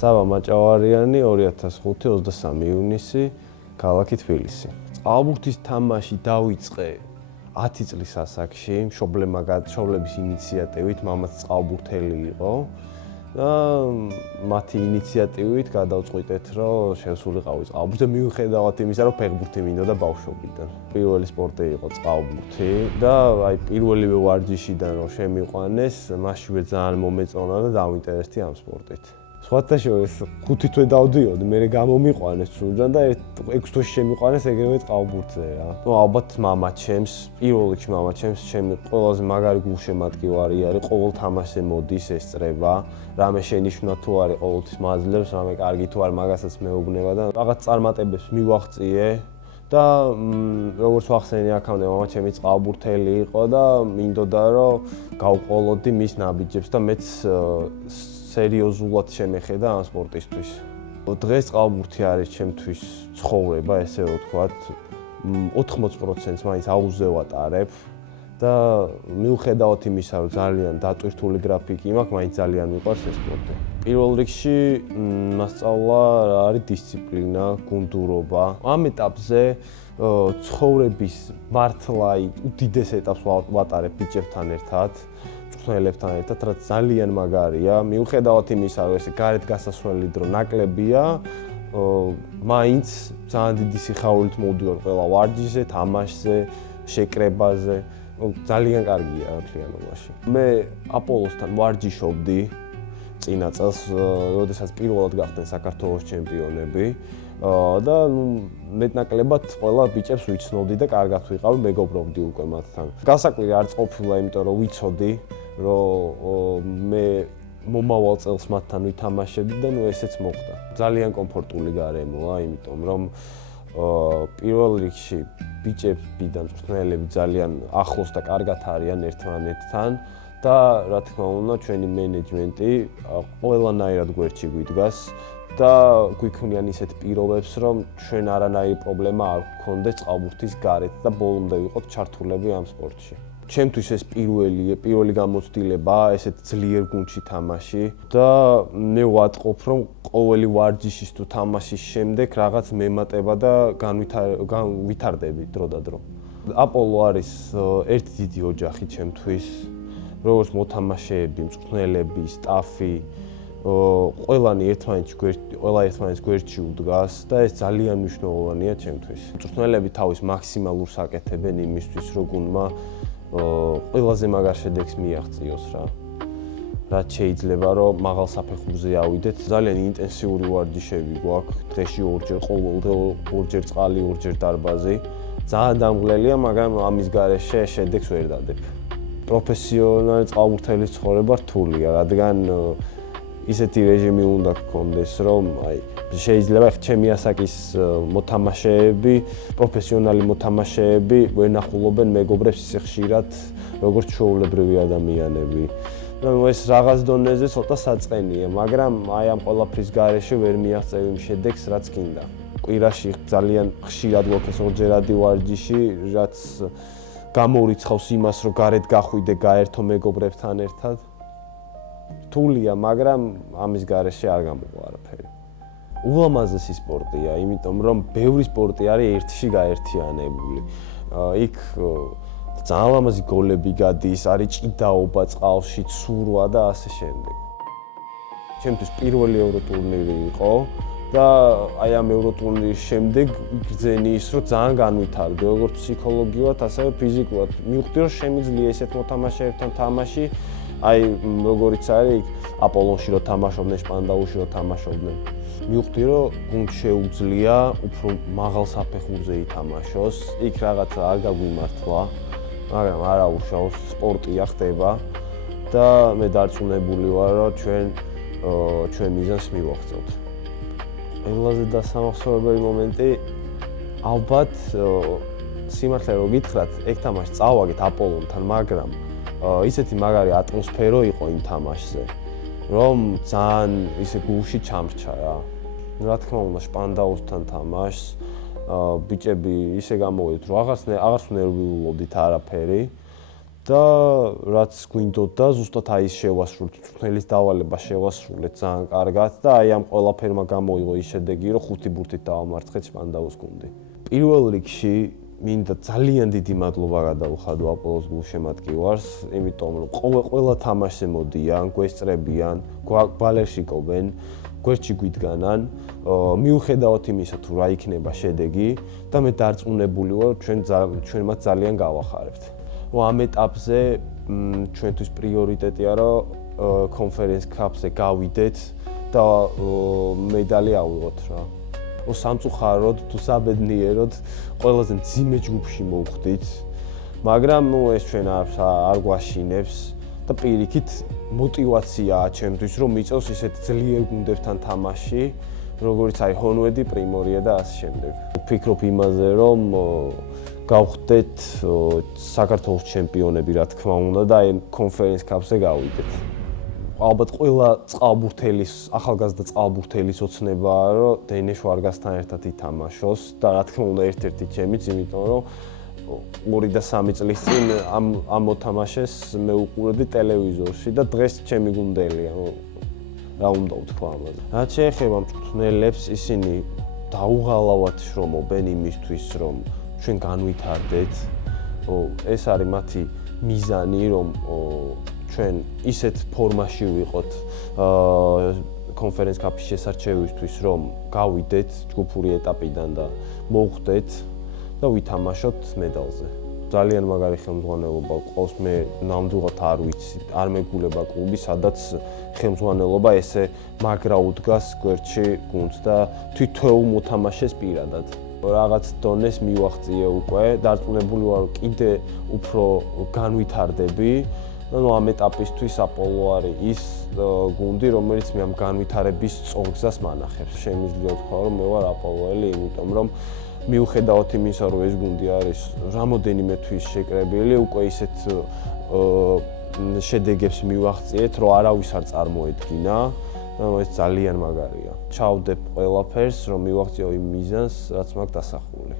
Sava Mačavariani 2005-23 ივნისი ქალაქი თბილისი. წყალბურთის თამაში დავიწყე 10 წლის ასაკში, მშობლების ინიციატივით, მამაც წყალბურთელი იყო და მათი ინიციატივით გადავწყვიტეთ, რომ შევსულიყავი წყალბურთზე, მიუხედავად იმისა, რომ ფეხბურთი მინდოდა ბავშვობიდან. პირველი სპორტი იყო წყალბურთი და აი პირველივე ვარჯიშიდან რომ შემიყვანეს, მაშინვე ძალიან მომეწონა და დავინტერესდი ამ სპორტით. სხვათა შორის 5 თვე დავდიოდი, მე გამომიყვანეს სულიდან და 6 თვეში შემიყვანეს ეგრევე წყალბურთზე რა. ნუ ალბათ მამაჩემს, პირველ რიგში მამაჩემს, ჩემი ყველაზე მაგარი გულშემატკივარი არის, ყოველ თამაშზე მოდის, ესწრება, რამე შენიშვნა თუ არის ყოველთვის მაძლევს, რამე კარგი თუ არ მაგასაც მეუბნება და რაღაც წარმატებებს მივაღწიე და როგორც ვახსენე აქამდე მამაჩემი წყალბურთელი იყო და მინდოდა რომ გავყოლოდი მის ნაბიჯებს და მეც სერიოზულად შემეხედა ამ სპორტისთვის. დღეს წყალბურთი არის ჩემთვის ცხოვრება, ესე ვთქვათ, 80%-ს მაინც აუზზე ვატარებ და მიუხედავად იმისა, რომ ძალიან დატვირთული გრაფიკი მაქვს, მაინც ძალიან მიყვარს ეს სპორტი. პირველ რიგში მასწავლა რა არის დისციპლინა, გუნდურობა. ამ ეტაპზე ცხოვრების მართლა უდიდეს ეტაპს ვატარებ ბიჭებთან ერთად. მწვრთნელებთან ერთად, რაც ძალიან მაგარია, მიუხედავად იმისა, რომ ესე გარეთ გასასვლელი დრო ნაკლებია, მაინც ძალიან დიდი სიხარულით მოვდივარ ყველა ვარჯიშზე, თამაშზე, შეკრებაზე, ძალიან კარგია მთლიანობაში. მე აპოლოსთან ვარჯიშობდი წინა წელს, როდესაც პირველად გახდნენ საქართველოს ჩემპიონები და მეტნაკლებად ყველა ბიჭებს ვიცნობდი და კარგად ვიყავი, მეგობრობდი უკვე მათთან. გასაკვირი არც ყოფილა, იმიტომ რომ ვიცოდი, რომ მე მომავალ წელს მათთან ვითამაშებდი და ნუ ესეც მოხდა. ძალიან კომფორტული გარემოა, იმიტომ რომ პირველ რიგში ბიჭები და მწვრთნელები ძალიან ახლოს და კარგად არიან ერთმანეთთან და რა თქმა უნდა ჩვენი მენეჯმენტი ყველანაირად გვერდში გვიდგას და გვიქმნიან ისეთ პირობებს, რომ ჩვენ არანაირი პრობლემა არ გქონდეს წყალბურთის გარეთ და ბოლომდე ვიყოთ ჩართულები ამ სპორტში. ჩემთვის ეს პირველი გამოცდილებაა ესეთ ძლიერ გუნდში თამაში და მე ვატყობ, რომ ყოველი ვარჯიშის თუ თამაშის შემდეგ რაღაც მემატება და ვითარდები დრო და დრო. აპოლო არის ერთი დიდი ოჯახი ჩემთვის, როგორც მოთამაშეები, მწვრთნელები, სტაფი, ყველანი ერთმანეთის გვერდში უდგას და ეს ძალიან მნიშვნელოვანია ჩემთვის. მწვრთნელები თავის მაქსიმალურს აკეთებენ იმისთვის, რომ გუნდმა ყველაზე მაგარ შედეგს მიაღწიოს რა. რაც შეიძლება რომ მაღალ საფეხურზე ავიდეთ. ძალიან ინტენსიური ვარჯიშები გვაქვს, დღეში 2 ჯერ, ყოველდღე 2 ჯერ წყალი, 2 ჯერ დარბაზი. ძალიან დამღლელია, მაგრამ ამის გარეშე შედეგს ვერ დადებ. პროფესიონალი წყალბურთელის ცხოვრება რთულია, რადგან ისეთი რეჟიმი უნდა გქონდეს, რომ აი შეიძლება ჩემი ასაკის მოთამაშეები, პროფესიონალი მოთამაშეები ვენახულობენ მეგობრებს ისე ხშირად, როგორც ჩვეულებრივი ადამიანები. ნუ ეს რაღაც დონეზე ცოტა საწყენია, მაგრამ აი ამ ყველაფრის გარეშე ვერ მიაღწევ იმ შედეგს, რაც გინდა. კვირაში ძალიან ხშირად გვაქვს 2-ჯერადი ვარჯიში, რაც გამორიცხავს იმას, რომ გარეთ გახვიდე, გაერთო მეგობრებთან ერთად. რთულია, მაგრამ ამის გარეშე არ გამოვა არაფერი. ულამაზესი სპორტია, იმიტომ რომ ბევრი სპორტი არის ერთში გაერთიანებული. იქ ძალიან ლამაზი გოლები გადის, არის ჭიდაობა წყალში, ცურვა და ასე შემდეგ. ჩემთვის პირველი ევროტურნირი იყო და აი ამ ევროტურნირის შემდეგ გრძენი ის, რომ ძალიან განვითარდი, როგორც ფსიქოლოგიურად, ასევე ფიზიკურად. მივხვდი, რომ შემიძლია ესეთ მოთამაშეებთან თამაში, აი როგორიც არის აპოლონში რო თამაშობდნენ, შპანდაუში რო თამაშობდნენ. მივხვდი, რომ გუნდს შეუძლია უფრო მაღალ საფეხურზე ითამაშოს, იქ რაღაცა არ გაგვიმართლა, მაგრამ არა უშაოს, სპორტია ხდება და მე დარწმუნებული ვარ, რომ ჩვენ მიზანს მივაღწევთ. ყველაზე დასამახსოვრებელი მომენტი ალბათ სიმართლე რო გითხრათ, ეგ თამაში წავაგეთ აპოლონთან, მაგრამ ისეთი მაგარი ატმოსფერო იყო იმ თამაშზე, რომ ძალიან ისე გულში ჩამრჩა რა. რა თქმა უნდა, შპანდაუსთან თამაშს ბიჭები ისე გამოვედით, რომ აღარც ნერვიულობდით არაფერი და რაც გვინდოდა ზუსტად აი ეს შევასრულეთ, წვრთნელის დავალება შევასრულეთ ძალიან კარგად და აი ამ ყველაფერმა გამოიღო ის შედეგი, რომ 5 ბურთით დავამარცხეთ სპანდაუს გუნდი. პირველ რიგში მინდა ძალიან დიდი მადლობა გადაუხადო აპოლოს გულშემატკივარს, იმიტომ რომ ყველა თამაშზე მოდიან, გვესწრებიან, გვალერში ყოფენ, გვერდში გვიდგანან, მიუხედავად იმისა თუ რა იქნება შედეგი და მე დარწმუნებული ვარ, ჩვენ მათ ძალიან გავახარებთ. ამ ეტაპზე ჩვენთვის პრიორიტეტია, რომ კონფერენს კაპზე გავიდეთ და მედალი ავიღოთ რა. სამწუხაროდ თუ საბედნიეროდ ყველაზე მძიმე ჯგუფში მოვხდით, მაგრამ ეს ჩვენ არ გვაშინებს და პირიქით мотиваციაა ჩემთვის, რომ მიწევს ისეთ ძლიერ გუნდებთან თამაში, როგორც აი ჰონვედი, პრიმორია და ასე შემდეგ. ვფიქრობ იმაზე, რომ გავხდეთ საქართველოს ჩემპიონები, რა თქმა უნდა, და აი კონფერენს კაპზე გავიდეთ. ალბათ ყველა წყალბურთელის, ახალგაზრდა წყალბურთელის ოცნებაა, რომ დენე შვარგასთან ერთად ითამაშოს და რა თქმა უნდა ერთ-ერთი ჩემიც, იმიტომ რომ 2 და 3 წლის წინ ამ მოთამაშეს მე უყურებდი ტელევიზორში და დღეს ჩემი გუნდელია. რა უნდა ვთქვა ამაზე. რაც შეეხება მწვრთნელებს, ისინი დაუღალავად შრომობენ იმისთვის, რომ ჩვენ განვითარდეთ. ეს არის მათი მიზანი, რომ ჩვენ ისეთ ფორმაში ვიყოთ კონფერენს კაპის შესარჩევისთვის, რომ გავიდეთ ჯგუფური ეტაპიდან და მოვხდეთ და ვითამაშოთ მედალზე. ძალიან მაგარი ხელმძღვანელობა ყავს, მე ნამდვილად არ ვიცი, არ მეგულება კლუბი, სადაც ხელმძღვანელობა ესე მაგრა უდგას გვერდში გუნდს და თითოეულ მოთამაშეს პირადად. რაღაც დონეს მივაღწიე უკვე, დარწმუნებული ვარ, რომ კიდე უფრო განვითარდები. ამ ეტაპისთვის აპოლო არის ის გუნდი, რომელიც მე ამ განვითარების სწორგზას მანახებს. შემიძლია ვთქვა, რომ მე ვარ აპოლოელი, იმიტომ რომ მიუხედავად იმისა, რომ ეს გუნდი არის რამოდენიმე თვის შეკრებილი, უკვე ისეთ შედეგებს მივაღწიეთ, რომ არავის არ წარმოედგინა. ეს ძალიან მაგარია. ჩავდებ ყველაფერს, რომ მივაღწიო იმ მიზანს, რაც მაქვს დასახული.